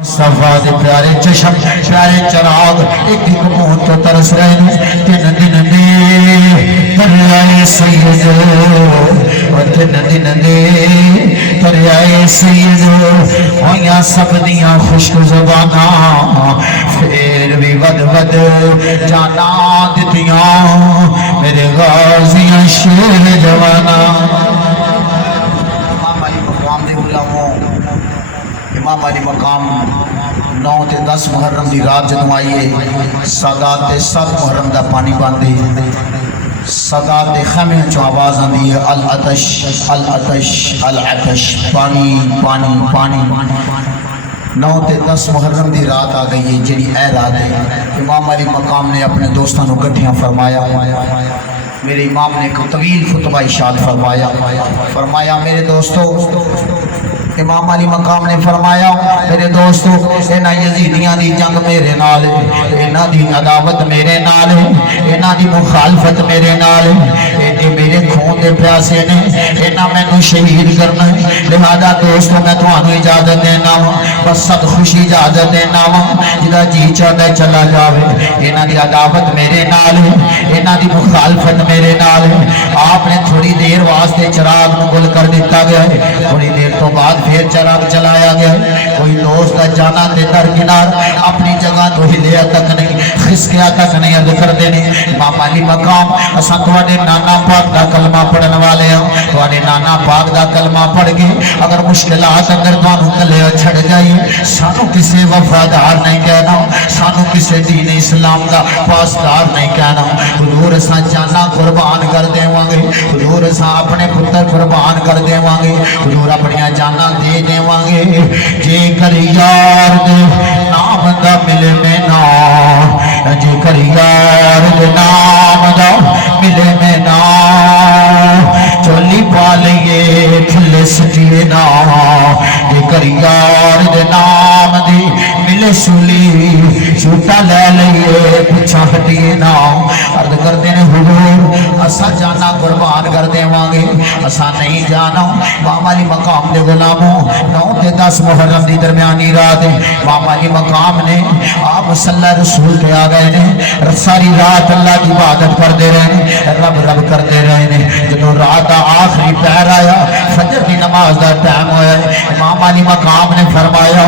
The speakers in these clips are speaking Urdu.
صفا دے پیارے چشم پیارے چراغ ایک ایک منہ تو ترس رہے ہیں تین دن دے دریائے سید اور تین دن دے دریائے سید ہویاں سب دیاں خشک زبانہ پھر بھی ود ود جانا دیتیاں میرے غازیاں شیر جوانا امام علی مقام 9 تے 10 محرم دی رات جدوں آئیے سادات تے 7 محرم دا پانی باندے سادات دے خیمے چوں آواز آندی ہے العطش العطش العطش پانی پانی پانی 9 تے 10 محرم دی رات آ گئی ہے جڑی اے رات ہے امام علی مقام نے اپنے دوستاں نو کٹھیاں فرمایا میرے امام نے ایک طویل خطبہ ارشاد فرمایا میرے دوستو امام علی مقام نے فرمایا میرے دوستو اینا یزیدیاں دی جنگ میرے نال ہے اینا دی عداوت میرے نال ہے اینا دی مخالفت میرے نال ہے اینے میرے خون دے پیاسے نے اینا میں نو شہید کرنا ہے لہذا دوستو میں تمہانو اجازت دینا ہوں بس صد خوشی اجازت دینا ہوں جدا جی چاہتا چلا جاوے اینا دی عداوت میرے نال ہے اینا دی مخالفت میرے نال ہے آپ نے تھوڑی دیر واسطے چراغ نو گل کر دیتا گیا ہے تھوڑی دیر تو بعد پھر چراغ چلایا گیا ہے کوئی دوست جانا تے درکنار اپنی جگہ تو ہلیا تک نہیں خسکیا تک نہیں عرض کر دینے امام علی مقام اساں تواڈے نانا پاک دا کلمہ پڑھن والے ہیں تواڈے نانا پاک دا کلمہ پڑھ کے اگر مشکلات اندر تانوں کلے چھڑ جائیے سانو کسے وفادار نہیں کہنا سانو کسے دین اسلام دا پاسدار نہیں کہنا حضور اساں جانا قربان کر دیواں گے حضور اساں اپنے پتر قربان کر دیواں گے حضور اپنی جانا دے دیواں گے جے کر یار دے نام دا ملے میں نا جے کر یار دے نام دا ملے میں نا چولی پا لئیے کھلے سٹیے نا جے کر یار دے نام دی ملے سولی چھوٹا لے لئیے پچھا ہٹیے نا عرض کر دینے حضور اسا جانا قربان کر دیواں گے اسا نہیں جانا امام علی مقام دے غلاموں 9 تے 10 محرم دی درمیانی رات امام علی مقام نے آپ صلی اللہ رسول تے آ گئے نے ساری رات اللہ کی عبادت کر دے رہے رب رب کر دے رہے جنہوں رات دا آخری پہر آیا فجر کی نماز دا ٹائم ہویا امام علی مقام نے فرمایا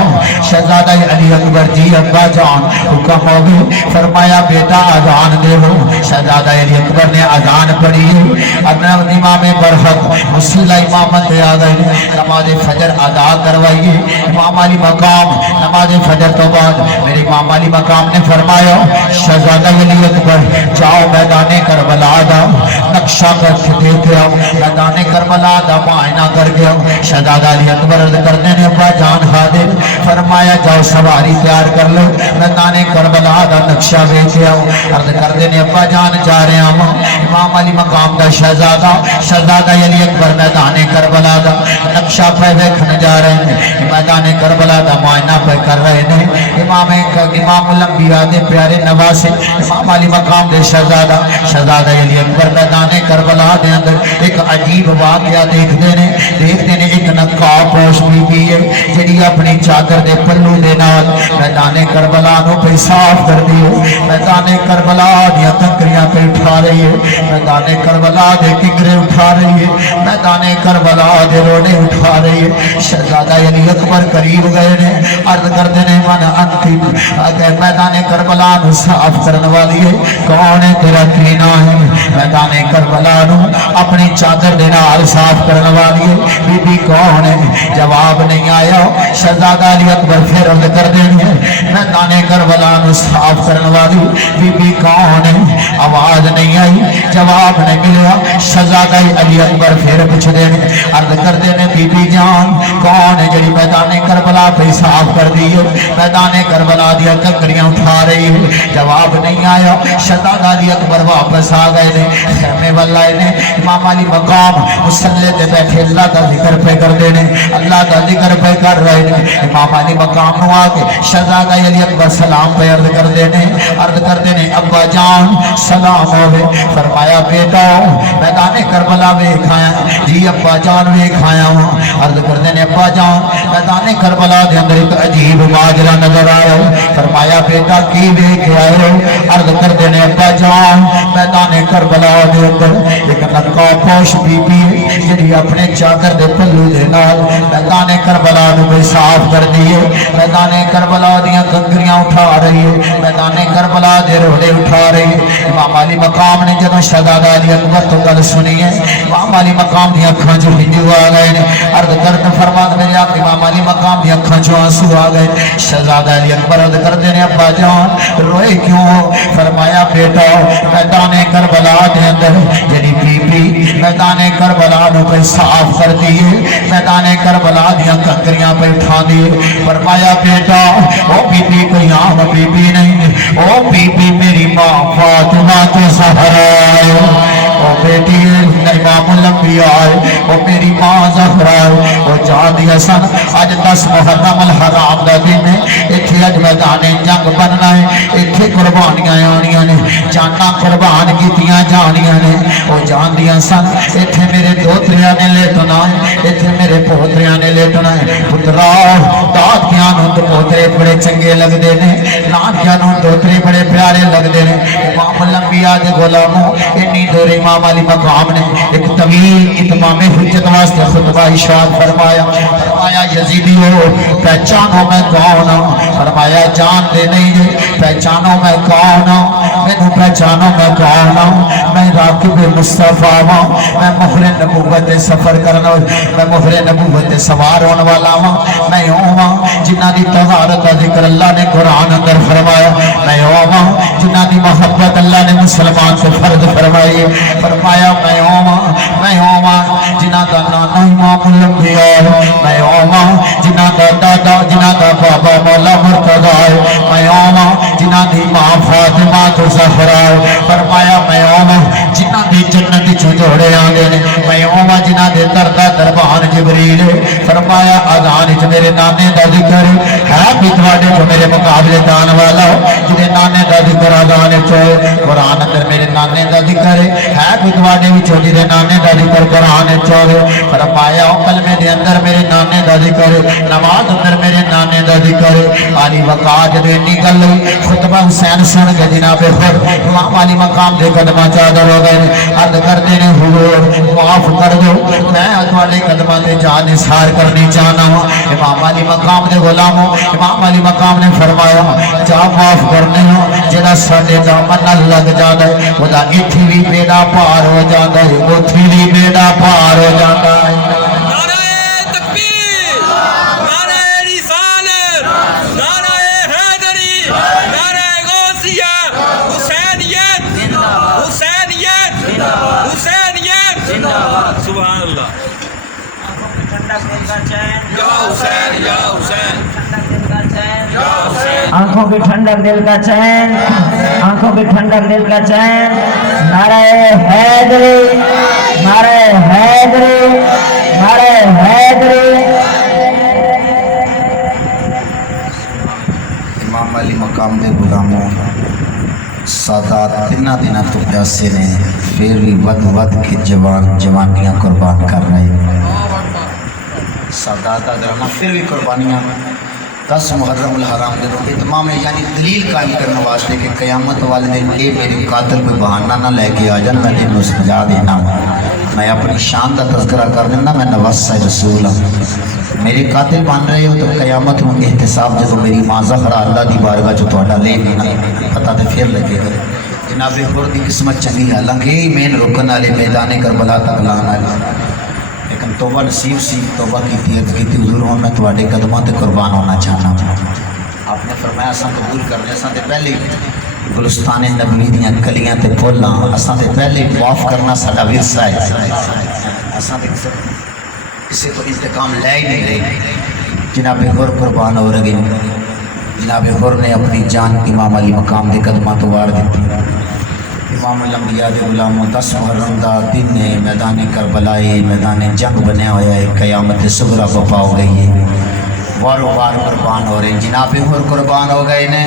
شہزادہ علی اکبر جی ابا جان حکم ہو گئے فرمایا بیٹا اذان دے ہو شہزادہ علی اکبر نے اذان پڑھی امام برحق مسلح امامت دے آ گئے نماز فجر ادا کروائیے امام علی مقام نماز فجر تو بعد میرے امام علی مقام نے فرمایا شہزادہ علی اکبر جاؤ میدان کربلا دا نقشہ کر کے دیتے ہو میدان کربلا دا معائنہ کر گیا شہزادہ علی اکبر عرض کرنے نے ابا جان حاضر فرمایا جاؤ سواری تیار کر لو میدان کربلا دا نقشہ بیچے ہو عرض کرنے نے ابا جان جا رہے ہیں امام علی مقام دا شہزادہ علی اکبر میدان کربلا دا نقشہ پہ دیکھنے جا رہے ہیں میدان کربلا دا معائنہ پہ کر رہے ہیں امام الانبیاء دے پیارے نواسے امام علی مقام دے شہزادہ علی اکبر میدان کربلا دے اندر ایک عجیب واقعہ دیکھتے ہیں ایک نقاب پوش بھی ہے جڑی اپنی چادر دے پلو دے نال میدان کربلا نو پہ صاف کر دی میدان کربلا دیا تکریاں پہ اٹھا رہی ہے میدان کربلا دے ککرے اٹھا رہی ہے میدان کربلا دے رونے اٹھا رہی ہے شہزادہ علی اکبر قریب گئے نے عرض کرتے ہیں من انتی اگر میدان کربلا نو صاف کرنے والی ہے کون ہے تیرا کینا ہے میدان کربلا نو اپنی چادر دے نال صاف کرنے والی ہے بی بی کون ہے جواب نہیں آیا شہزادہ علی اکبر پھر عرض کر دیں میدان کربلا نو صاف کرنے والی بی بی کون ہے آواز نہیں آئی جواب نہیں ملیا شہزادہ علی اکبر پھر پوچھ دیں عرض کر دیں بی بی جان کون ہے جڑی میدان کربلا پہ صاف کر دی ہے میدان کربلا کربلا دیا کنکریاں اٹھا رہی ہے، جواب نہیں آیا۔ شہزادہ علی اکبر واپس آ گئے نے، خیمے والے نے امام علی مقام مصلی تے بیٹھے اللہ کا ذکر پہ کر دینے، اللہ کا ذکر پہ کر رہے نے۔ امام علی مقام نو آ کے شہزادہ علی اکبر سلام پہ عرض کر دینے، ابا جان سلام ہوئے۔ فرمایا بیٹا میدان کربلا ویکھ آیا۔ جی ابا جان ویکھ آیا ہوں۔ عرض کر دینے ابا جان میدان کربلا دے اندر ایک عجیب ماجرا نظر آیا۔ فرمایا بیٹا کی ویکھ آئے ہو؟ عرض کر دینے ابا جان میدان کربلا دے اندر ایک نقاب پوش بی بی جڑی اپنے چادر دے پلو دے نال میدان کربلا نو بے صاف کر دیے، میدان کربلا دیاں کنکریاں اٹھا رہی ہے، میدان کربلا دے روڑے اٹھا رہی ہے۔ امام علی مقام نے جدوں شہزادہ علی اکبر تو گل سنی ہے، امام علی مقام دی اکھاں چ ہنجو آ گئے نے۔ عرض کرتے فرمایا میرے آقا امام علی مقام دی اکھاں چ آنسو آ گئے۔ شہزادہ علی اکبر عرض کرتے نے ابا جان روئے کیوں ہو؟ فرمایا بیٹا میدان کربلا دے اندر جڑی بی بی میدان کربلا نو پہ صاف کر دیے، میدان کربلا دیاں کنکریاں پہ اٹھا دیے۔ فرمایا بیٹا او بی بی کوئی عام بی بی نہیں، او بی بی میری ماں فاطمہ کے زہرا ہے، او بیٹی امام الانبیاء ہے، او میری ماں زہرا ہے۔ او جان دیا سن اج 10 محرم الحرام دا دن ہے، ایتھے اج میدان جنگ بننا ہے، ایتھے قربانیاں آنیاں نے، جانا قربان کیتیاں جانیاں نے۔ او جان دیا سن ایتھے میرے دوتریاں نے لیٹنا ہے، ایتھے میرے پوتریاں نے لیٹنا ہے۔ پترا دادیاں نوں پوترے بڑے چنگے لگدے نے، نانیاں نوں دوترے بڑے پیارے لگدے نے۔ امام الانبیاء دے غلاموں انی دور امام علی مقام نے ایک طویل اتمام حجت واسطے خطبہ ارشاد فرمایا۔ فرمایا یزیدیو پہچانو میں کون ہوں؟ فرمایا جان دے نہیں جے پہچانو میں کون ہوں؟ مینوں پہچانو میں کون ہوں؟ میں راکب مصطفیٰ ہوں، میں مہر نبوت سفر کرنا، میں مہر نبوت سوار ہونے والا ہوں، میں ہوں جنہ دی طہارت کا ذکر اللہ نے قرآن اندر فرمایا، میں ہوں جنہ دی محبت اللہ نے مسلمان سے فرض فرمائی۔ فرمایا میں ہوں جنہ دا نانا امام الانبیاء، میں ہوں جنہ دا دادا جنہ دا بابا مولا مرتضیٰ ہے، میں ہوں جنہ دی ماں فاطمہ تو زہرا ہے۔ فرمایا میں ہوں جنہ دی جنت جوڑے آگے نے، میں ہوں جنہ دے دردہ دربان جبریل ہے۔ فرمایا اذان وچ میرے نانے دا ذکر ہے بھی تواڈے جو میرے مقابلے دان والا ہو، جدے نانے دا ذکر اذان وچ ہوئے، قرآن اندر میرے نانے دا ذکر ہے بھی تواڈے وچوں جدے نانے دا ذکر قرآن وچ ہوئے۔ فرمایا کلمے دے اندر میرے نانے دا ذکر ہے، نماز اندر میرے نانے دا ذکر ہے۔ علی وقار جدے انی گل ہوئی خطبہ حسین سن کے جناب خود امام علی مقام دے قدماں چادر ہو گئے، عرض کرتے نے حضور معاف کر دو میں تواڈے قدماں تے جان نثار کرنی چاہنا ہوں۔ امام علی مقام دے غلاموں امام علی مقام نے فرمایا جا معاف کرنے ہو جڑا ساڈے دامن نال لگ جاندا ہے اودا ایتھے وی بیڑا پار ہو جاندا ہے، اوتھے وی بیڑا پار ہو جاندا ہے۔ سبحان اللہ۔ آنکھوں کی ٹھنڈک دل کا چین، آنکھوں کی ٹھنڈک دل کا چین۔ نعرہ حیدری، نعرہ حیدری، نعرہ حیدری۔ امام علی مقام دے غلاموں سادات تینہ دنہ تو پیاسے نے پھر بھی ود کے جوانیاں قربان کر رہے ہیں۔ سادات درمہ پھر بھی قربانیاں 10 محرم الحرام دے روتے تمام یعنی دلیل قائم کرنے واسطے کہ قیامت والے دن اے میرے قاتل کوئی بہانہ نہ لے کے آ جان، میں تینوں سجا دینا میں اپنی شان کا تذکرہ کر دینا، میں نواسہ رسول ہوں۔ میرے قاتل بن رہے ہو تو قیامت میں احتساب جب میری ماں زہرا اللہ دی بارگاہ جو تھوڑا لے لینا پتہ تے پھر لگے گا۔ جناب خور دی قسمت چنگی ہے لنگے مین رکن والے میدان کربلا تک لان والے، لیکن توبہ نصیب سی، توبہ کی حضور ہوں میں تواڈے قدموں تے قربان ہونا چاہنا ہوں۔ آپ نے فرمایا اساں قبول کرنے اساں تے پہلے گلستان نبوی دیاں کلیاں تے پھلاں اساں تے پہلے معاف کرنا ساڈا ورثہ ہے، اساں تے کسی کو انتقام لے ہی نہیں رہے۔ جناب غور قربان ہو رہے جناب غور نے اپنی جان امام علی مقام دے قدمہ تو وار دیتی امام الانبیاء دے غلاموں 10 محرم دا دن ہے میدان کربلا میدان جنگ بنیا ہوا ہے قیامت صغری بپا ہو گئی ہے باروں بار قربان ہو رہے ہیں جناب غور قربان ہو گئے نے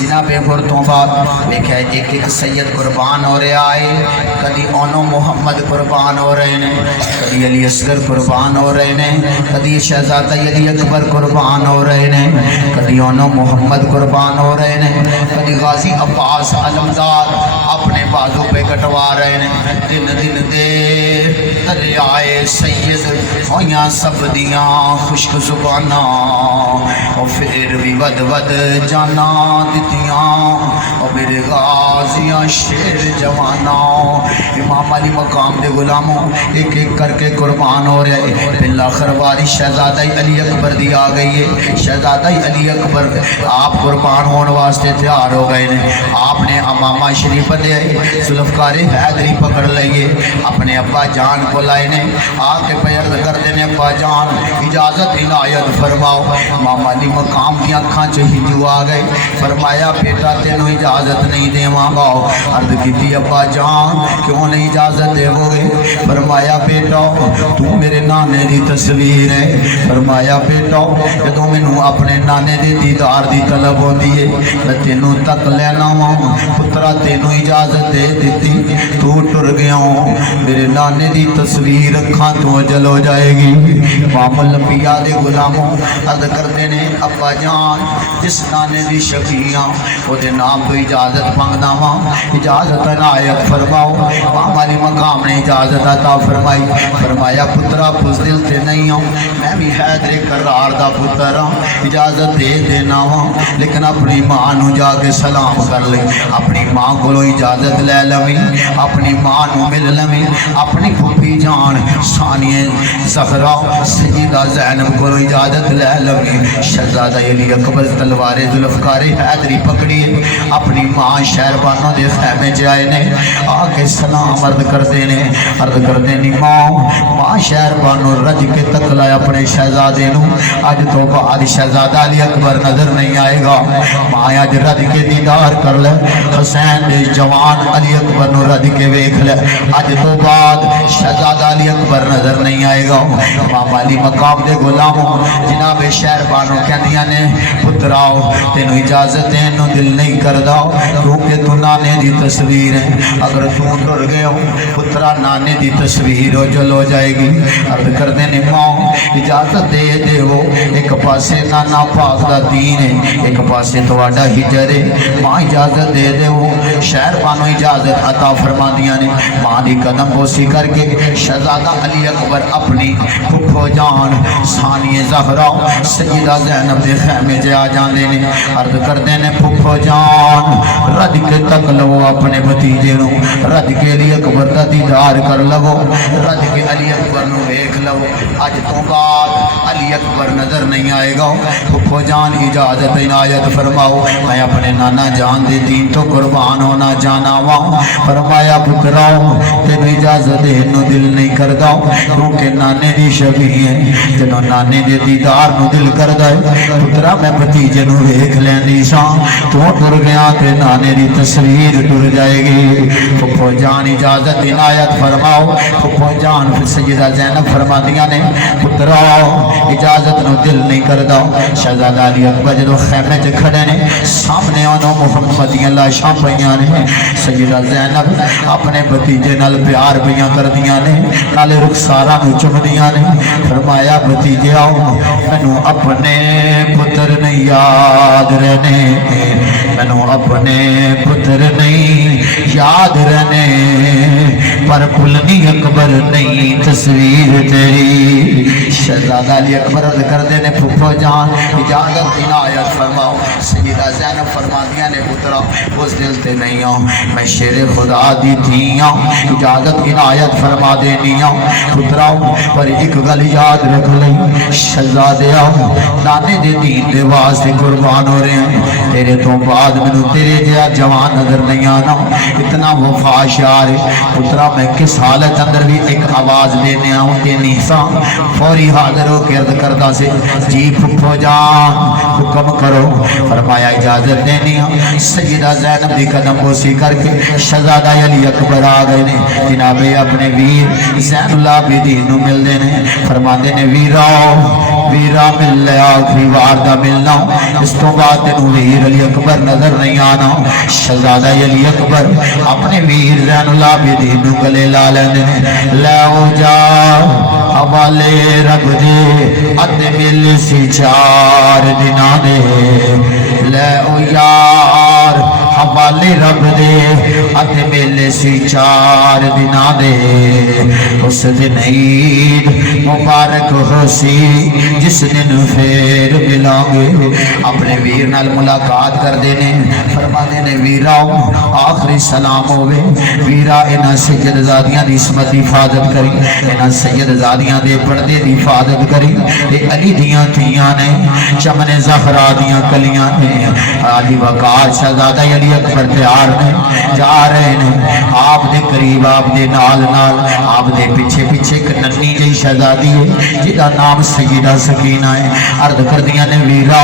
جناب غور تو بعد دیکھا ایک ایک سید قربان ہو رہے آئے کدی اونو محمد قربان ہو رہے ہیں کدی علی اصغر قربان ہو رہے ہیں کدی شہزادہ علی اکبر قربان ہو رہے ہیں کدی اونو محمد قربان ہو رہے ہیں کدی غازی عباس علمدار اپنے بازو پہ کٹوا رہے ہیں دن دن دیر دریائے سید ہویاں سب دیاں خشک زباناں اور پھر بھی ود ود جانا دیتیاں اور میرے غازیاں شیر جواناں امام علی مقام دے غلاموں ایک ایک کر کے قربان ہو رہے بالآخر باری شہزادہ علی اکبر دی آ گئی ہے شہزادہ علی اکبر آپ قربان ہونے واسطے تیار ہو گئے نے آپ نے امامہ شریف دے ذوالفقار حیدری پکڑ لئیے اپنے ابا جان کو لائے نے آ کے پیرد کر دینے ابا جان اجازت عنایت فرماؤ امام علی مقام کی اکھاں چہیجو آ گئے فرمایا بیٹا تینوں اجازت نہیں دے مانگا عرض کی تھی ابا جان کیوں نہیں اجازت دے گے فرمایا بیٹا تو میرے نانے دی تصویر ہے فرمایا بیٹا جدوں مینوں اپنے نانے دے دیدار دی طلب ہوندی ہے میں تینوں تک لینا ہوں پترا تینوں اجازت دے دیتی تو ٹر گیا ہوں میرے نانے دی تصویر اکھاں تو جل ہو جائے گی امام الانبیاء دے غلاموں عرض کرتے نے ابا جان جس نانے دی شفیعاں وہ دے نام تو اجازت مانگنا ہاں اجازت عنایت فرماؤ امام علی مقام نے اجازت عطا فرمائی فرمایا پترا بزدل تے نہیں ہوں میں بھی حیدر کرار دا پتر ہوں اجازت دے دینا ہاں لیکن اپنی ماں نو جا کے سلام کر لے اپنی ماں کو اجازت لے لویں اپنی ماں نو مل لویں اپنی پھوپھی جان ثانیہ زہرا سیدہ زینب کو اجازت لے لویں شہزادہ علی اکبر تلوار ذوالفقار حیدری پکڑیے اپنی ماں شہربانوں دے خیمے جائے نے آگے سلام عرض کر دینے ماں شہربانوں رج کے تک لائے اپنے شہزادے نو آج تو بعد شہزادہ علی اکبر نظر نہیں آئے گا ماں آج رج کے دیدار کر لے حسین دے جوان علی اکبر نو رج کے ویکھ لے آج تو بعد شہزادہ علی اکبر نظر نہیں آئے گا امام علی مقام دے غلاموں جناب شہربانوں کہندیاں نے پتراؤ تینوں اجازت دینوں دل نہیں کردہ کیونکہ تو نانے دی تصویر ہے اگر تو ڈر گئے ہو پترا نانے دی تصویر ہو جل ہو جائے گی عرض کر دینے ماں اجازت دے دے وہ ایک پاسے نانا پاک دا دین ہے ایک پاسے تواڈا ہجر ہے ماں اجازت دے دے وہ شہربانوں اجازت عطا فرما دیا نے ماں دی قدم بوسی کر کے شہزادہ علی اکبر اپنی پھپھو جان ثانیہ زہرا سیدہ زینب دے خیمے جا جاندے نے عرض کر دینے پھپھو جان رج کے تک لو اپنے بھتیجے نو رج کے علی اکبر دا دیدار کر لو رج کے علی اکبر نو دیکھ لو اج تو بعد علی اکبر نظر نہیں آئے گا پھپھو جان اجازت عنایت فرماؤ میں اپنے نانا جان دے دین تو قربان ہونا جانا وا فرمایا پتراؤ تینوں اجازت دینوں دل نہیں کردا کیونکہ نانے دی شفیع ہے جنوں نانے دے دیدار نو دل کردا ہے پترا میں بھتیجے نو ویکھ لیندی ساں تو ٹر گیا تے نانے دی تصویر ٹر جائے گی پھپھو جان اجازت عنایت فرماؤ پھپھو جان پھر سیدہ زینب فرمادیاں نے پترا اجازت نو دل نہیں کردا شہزادہ علی اکبر جدوں خیمے تے کھڑے نے سامنے انہوں محمد دیاں لاشاں پئیاں نے سیدہ زینب اپنے بھتیجے نال پیار پئیاں کردیاں نے نالے رخساراں نو چمدیاں نے فرمایا بھتیجے آؤ مینوں اپنے پتر نہیں یاد رہنے مینوں اپنے پتر نہیں یاد رہنے پر بھلنی اکبر نہیں تصویر تیری شہزادہ علی اکبر عرض کر دینے پھپھو جان اجازت عنایت فرماؤ سیدہ زینب فرماندیاں نے پترا اس دل تے نہیں ہوں میں شیر خدا دی تھی ہوں اجازت عنایت فرما دینی ہوں پترا پر ایک گل یاد رکھ لیں شہزادے نانے دے دین دے واسطے قربان ہو رہے ہیں تیرے تو بعد میں تیرے جہاں جوان نظر نہیں آنا اتنا وفا شعر ہے پترا میں کس حالت اندر بھی ایک آواز دینے آؤں دینی سا فوری حاضر ہو کے عرض کردہ سے جی پھپھو جان حکم کرو فرمایا اجازت دینی ہوں سیدہ زینب دی قدم بوسی کر کے شہزادہ علی اکبر آ گئے نے جناب اپنے ویر زین اللہ عابدین نو مل دینے فرماندے نے ویرا مل لے آخری وار دا ملنا اس تو بعد تینوں ویر علی اکبر نظر نہیں آنا شہزادہ علی اکبر اپنے ویر زین اللہ عابدین نو گلے لا لیندے نے لے او جا حوالے رب دے ادے مل سی 4 دناں دے لے او یار حوالے رب دے ادے مل سی 4 دناں دے اس دن عید مبارک ہو سی جس دن پھر ملیں گے اپنے ویر نال ملاقات کر دینے فرما دینے ویرا آخری سلام ہوئے ویرا انہاں سید زادیاں دی اسمت دی حفاظت کری انہاں سید زادیاں دے پردے دی حفاظت کری اے علی دیاں تھیاں نے چمن زہرا دیاں کلیاں نے علی وقار شہزادہ علی اکبر تیار نے جا رہے نے آپ دے قریب آپ دے نال آپ دے پیچھے پیچھے ایک ننی جی شہزادی ہے جدا نام سیدہ سکینہ ہے عرض کر دیا نے ویرا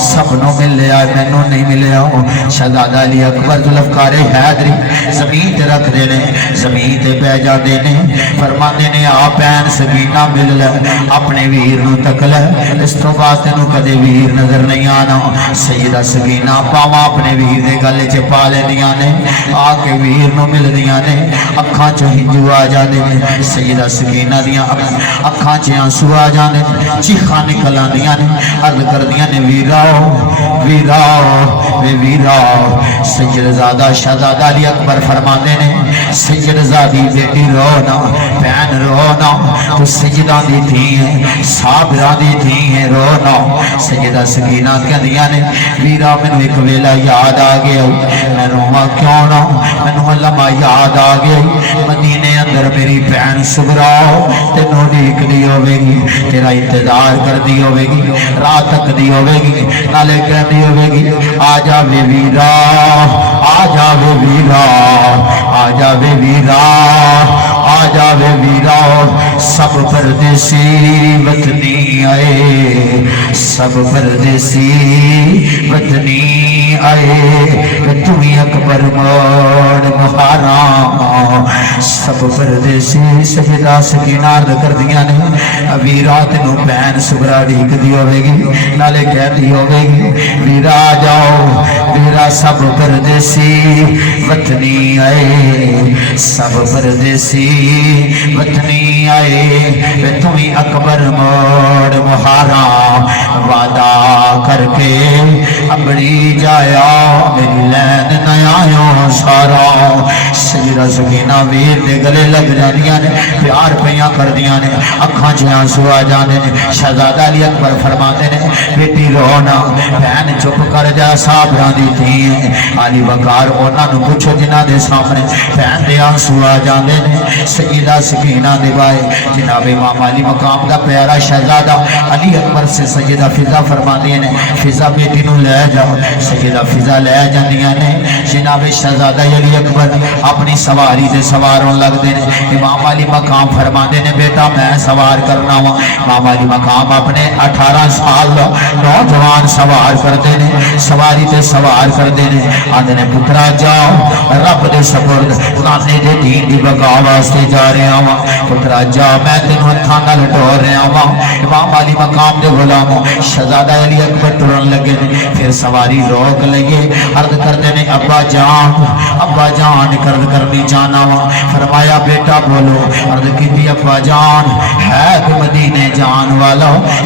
سب نو مل لیا مینوں نہیں ملیا شہزادہ علی اکبر ذوالفقار حیدری زمین تے رکھ دینے زمین تے پہ جا دینے فرماندے نے آپ پین سکینہ مل لے اپنے ویر نو تک لے اس تو بعد تینوں کدے ویر نظر نہیں آنا سیدہ سکینہ پاواں اپنے ویر دے گلے چ پا لیندیاں نے آ کے ویر نو مل دیاں نے اکھاں چ ہنجو آ جاندے نے سیدہ سکینہ دیاں اکھاں چ آنسو آ جاندے چیخاں نکل آندیاں نے عرض کردیاں نے ویرا سید زادہ شہزادہ علی اکبر فرماندے نے سید زادی بیٹی رونا بہن رونا تو سیدہ دی تھی ہیں صابرہ دی تھی ہیں رونا سیدہ سکینہ کہندیاں نے ویرا مینوں ایک ویلا یاد آ گیا میں رواں کیوں نہ مینوں لمحہ یاد آ گیا مدینے اندر میری بہن سغرا تینوں ڈیک دی ہوے گی تیرا انتظار کر دی ہوے گی رات تک دی ہوے گی نالے کہندی ہوے گی آ جا وے ویرا آ جا وے ویرا آ جا وے ویرا آ جا وے ویرا سب پردیسی وطنی آئے سب پردیسی وطنی آئے تمہیں اکبر موڑ مہارا سب پردیسی سجدہ سکینہ عرض کر دیا نے ویرا تینوں بہن سغرا ڈیک دی ہوے گی نالے کہہ دی ہوے گی ویرا آ جاؤ ویرا سب پردیسی وطنی آئے سب پردیسی وطنی آئے تمہیں اکبر موڑ مہارا وعدہ کر کے ابڑی جایا میری لین نیاں سارا سیدہ سکینہ ویر دے گلے لگ جاندیاں نے پیار پیاں کر دیاں نے اکھاں چ آنسو آ جاندے نے شہزادہ علی اکبر فرماتے نے بیٹی رونا بہن چپ کر جا صابراں دی تھی ہیں علی وقار انہاں نوں پوچھو جنہاں دے سامنے بہن دے آنسو آ جاندے نے سیدہ سکینہ دے بھائی جناب امام علی مقام دا پیارا شہزادہ علی اکبر سے سیدہ فضا فرماندی نے فضا بیٹی نوں لے جاؤ سیدہ فضا لے جاندیاں نے جناب شہزادہ علی اکبر اپنی سواری دے سواروں لگ دے امام علی مقام فرماندے نے بیٹا میں سوار کرنا ہوا امام علی مقام اپنے 18 سال نوجوان سوار کرتے ہیں سواری تے سوار کرتے ہیں آدھے نے پترا جاؤ رب دے سپرد نانے دے دین دی بقا واسطے جا رہے ہوا پترا جا میں تینوں ہتھاں نال ٹور رہا ہوا امام علی مقام دے غلاموں شہزادہ علی اکبر ٹرن لگے پھر سواری روک لگے عرض کرتے نے ابا جان کرنی جانا ہوا فرمایا بیٹا بولو عرض کی ابا جان ہے کہ مدینے جان والا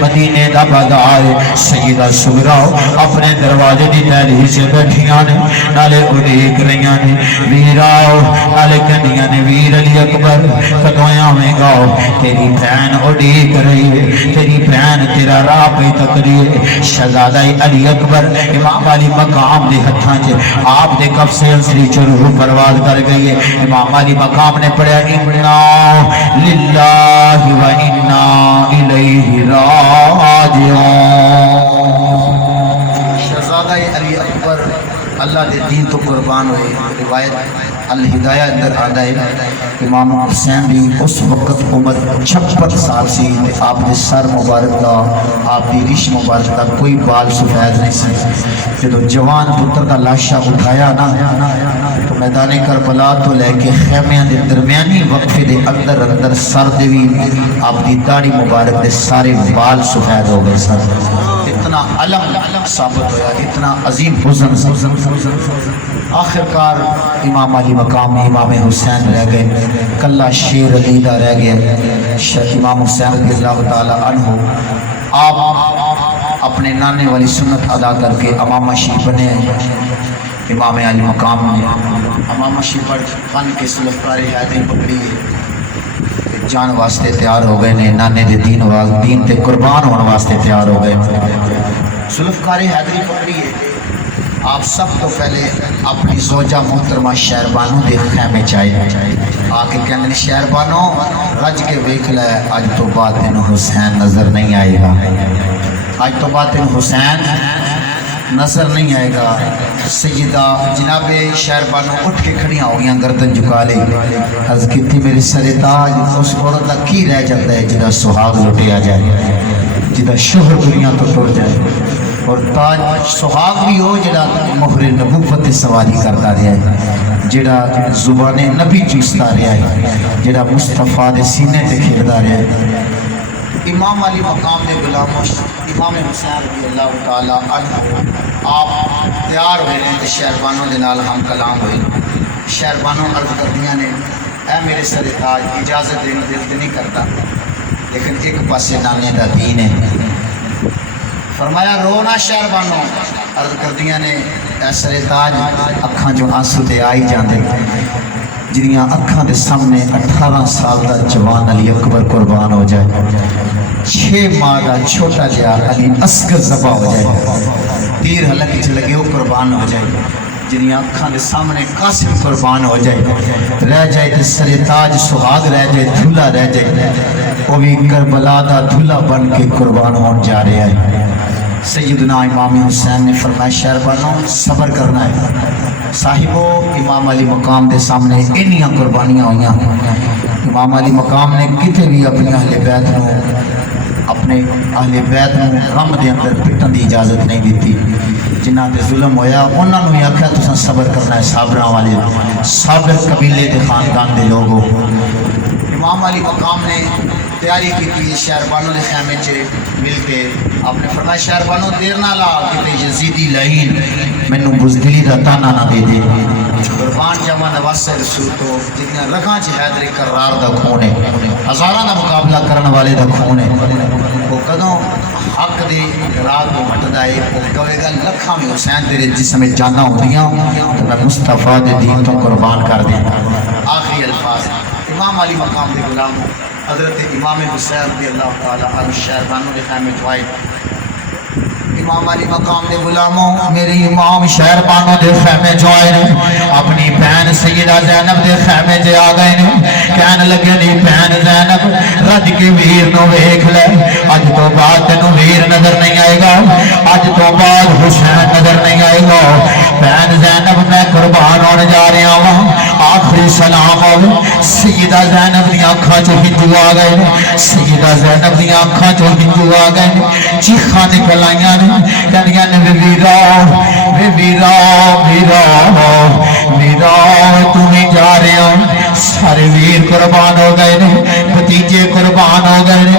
مدینے دا بازار سیدہ سغرا اپنے دروازے دی دہلیز سے بیٹھیاں نے نالے اڑیک رہیاں نے ویراؤ نالے کہندیاں نے ویر علی اکبر کدوں آویں گا تیری بہن اڑیک رہی ہے تیری بہن تیرا راہ پہ تک رہی ہے شہزادہ علی اکبر امام علی مقام دے ہتھاں چ آپ دے کف سے انسری چروح پرواز کر گئی ہے امام علی مقام نے پڑھا انا للہ و انا الیہ راجعون شہزادہ علی اکبر اللہ دے دین تو قربان ہوئے روایت الہدایہ اندر آدھا ہے امام حسین بھی اس وقت عمر 56 سال سی آپ نے سر مبارک دا آپ دی ریش مبارک دا کوئی بال سفید نہیں سی جدو جوان پتر دا لاشا اٹھایا نا تو میدان کربلا تو لے کے خیمیاں دے درمیانی وقفے دے اندر اندر سر دے بھی آپ دی داڑھی مبارک دے سارے بال سفید ہو گئے سر اتنا علم ثابت ہویا اتنا عظیم حزن آخر کار امام علی مقام امام حسین رہ گئے کلہ شیر علی دا رہ گئے امام حسین رضی اللہ تعالی عنہ آپ اپنے نانے والی سنت ادا کر کے امامہ شریف بنے امام علی مقام نے امامہ شریف بن کے سلفکار حیدری پکڑی جان واسطے تیار ہو گئے نے نانے دے دین تے قربان ہونے واسطے تیار ہو گئے سلفکار حیدری پکڑی ہے آپ سب تو پہلے اپنی زوجہ محترمہ شہربانو دے خیمے چاہے آکے کہنے شہربانو رج کے ویکھ لے آج تو بعد دن حسین نظر نہیں آئے گا آج تو بعد دن حسین نظر نہیں آئے گا سیدہ جناب شہربانو اٹھ کے کھڑیاں ہو گیا گردن جھکا لے عرض کیتی میری سر تاج اس عورت کا کی رہ جاتا ہے جدا سہاگ لٹیا جائے جدا شوہر دنیا تو ٹر جائے اور تاج سہاگ بھی ہو جڑا مہر نبوت سواری کرتا رہا ہے جڑا زبان نبی چوستا رہا ہے جڑا مصطفیٰ دے سینے تے کھیلدا رہا ہے امام علی مقام دے غلام امام حسین رضی اللہ تعالی عنہ آپ تیار ہوئے ہیں تے شہربانوں دے نال ہم کلام ہوئے شہربانوں عرض کردیاں نے اے میرے سر تاج اجازت دینے دل نہیں کرتا لیکن ایک پاسے نانے دا دین ہے فرمایا رونا شہربانوں عرض کردیاں نے اے سر تاج اکھاں جو آنسو دے آئی جاندے جنیاں اکھاں دے سامنے 18 سال دا جوان علی اکبر قربان ہو جائے 6 ماہ دا چھوٹا جہا علی اصغر ذبح ہو جائے تیر حلق چ لگے وہ قربان ہو جائے جنیاں اکھاں دے سامنے قاسم قربان ہو جائے رہ جائے تے سر تاج سہاگ رہ جائے دھلا رہ جائے وہ بھی کربلا دا دھلا بن کے قربان ہون جا رہا ہے سیدنا امام حسین نے فرمایا شہربانوں صبر کرنا ہے صاحبو امام علی مقام دے سامنے انیاں قربانیاں ہوئیاں امام علی مقام نے کتے بھی اپنے اہل بیت نو غم دے اندر پٹن دی اجازت نہیں دیتی جنہاں تے ظلم ہویا انہاں نوں آکھیا تساں صبر کرنا ہے صابراں والے صابر قبیلے دے خاندان دے لوگو امام علی مقام نے تیاری کی تھی شہربانوں دے خیمے چ مل کے آپ نے فرمایا شہربانوں دیر نہ لا کتے یزیدی لعین مینوں بزدلی دا تانا نہ دے دے قربان جمع نواسہ رسول تو جتنا رکھاں چ حیدر کرار دا خون ہے ہزاراں دا مقابلہ کرن والے دا خون ہے وہ کدوں حق دے رات کو مٹدا ہے وہ کہے گا لکھاں میں حسین تیرے جسم میں جاناں ہوندیاں تو میں مصطفیٰ دے دین تو قربان کر دیں آخری الفاظ امام علی مقام دے غلام حضرت امام حسین رضی اللہ تعالی عنہ شہربانوں دے خیمے چوائے امام علی مقام دے غلاموں میرے امام شہربانوں دے خیمے چوائے نے اپنی بہن سیدہ زینب دے خیمے چ آ گئے نے کہنے لگے نی بہن زینب رج کے ویر نو ویکھ لے اج تو بعد تینوں ویر نظر نہیں آئے گا اج تو بعد حسین نظر نہیں آئے گا بہن زینب میں قربان ہونے جا رہا ہوں آخری سلام ہو سیدہ زینب دی آنکھاں چ ہنجو آ گئے سیدہ زینب دی آنکھاں چ ہنجو آ گئے چیخاں نکل آئیاں نے کہنیاں نے ویرا تمہیں جا رہے ہو سارے ویر قربان ہو گئے نے بھتیجے قربان ہو گئے نے